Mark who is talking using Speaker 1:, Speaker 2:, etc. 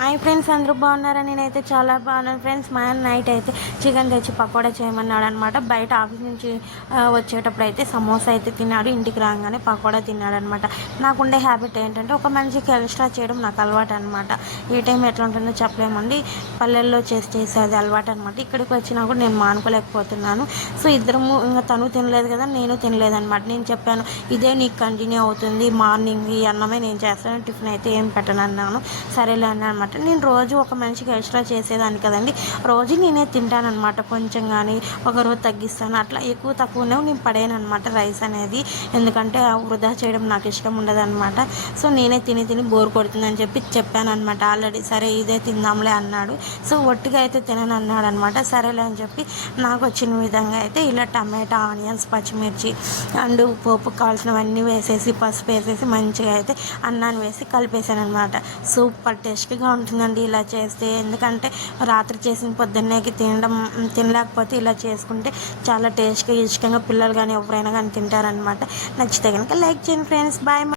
Speaker 1: Hi friends అందరూ బాగున్నారా? నేనైతే చాలా బాగున్నాను ఫ్రెండ్స్. మా నైట్ అయితే చికెన్ తెచ్చి పకోడా చేయమన్నాడు అనమాట బయట ఆఫీస్ నుంచి వచ్చేటప్పుడు అయితే సమోసా అయితే తిన్నాడు. ఇంటికి రాగానే పకోడా తిన్నాడు అనమాట నాకుండే హ్యాబిట్ ఏంటంటే ఒక మనిషికి ఎక్స్ట్రా చేయడం నాకు అలవాటు అనమాట ఏ టైం ఎట్లా ఉంటుందో చెప్పలేమండి. పల్లెల్లో చేసి చేసేది అలవాటు అనమాట ఇక్కడికి వచ్చినా కూడా నేను మానుకోలేకపోతున్నాను. సో ఇద్దరము ఇంకా తను తినలేదు కదా నేను తినలేదు అనమాట నేను చెప్పాను ఇదే నీకు కంటిన్యూ అవుతుంది. మార్నింగ్ ఈ అన్నమే నేను చేస్తాను. టిఫిన్ అయితే ఏం పెట్టను అన్నాను సరేలే అన్నమాట. నేను రోజు ఒక మనిషికి ఎక్స్ట్రా చేసేదాన్ని కదండి. రోజు నేనే తింటానమాట కొంచెం కానీ ఒక రోజు తగ్గిస్తాను. అట్లా ఎక్కువ తక్కువనే నేను పడేను అనమాట రైస్ అనేది. ఎందుకంటే ఆ వృధా చేయడం నాకు ఇష్టం ఉండదు అనమాట సో నేనే తిని తిని బోర్ కొడుతుందని చెప్పి చెప్పాను అనమాట ఆల్రెడీ సరే ఇదే తిందాంలే అన్నాడు. సో ఒట్టిగా అయితే తినను అన్నాడు అనమాట సరేలే అని చెప్పి నాకు వచ్చిన విధంగా అయితే ఇలా టమాటా ఆనియన్స్ పచ్చిమిర్చి అండ్ పోపు కావాల్సినవన్నీ వేసేసి పసుపు వేసేసి మంచిగా అయితే అన్నాన్ని వేసి కలిపేసాను అనమాట సూపర్ టేస్ట్గా ఉంటుందండి ఇలా చేస్తే. ఎందుకంటే రాత్రి చేసిన పొద్దున్నేకి తినడం తినలేకపోతే ఇలా చేసుకుంటే చాలా టేస్ట్గా ఇష్టంగా పిల్లలు కానీ ఎవరైనా కానీ తింటారనమాట నచ్చితే కనుక లైక్ చేయండి ఫ్రెండ్స్. బాయ్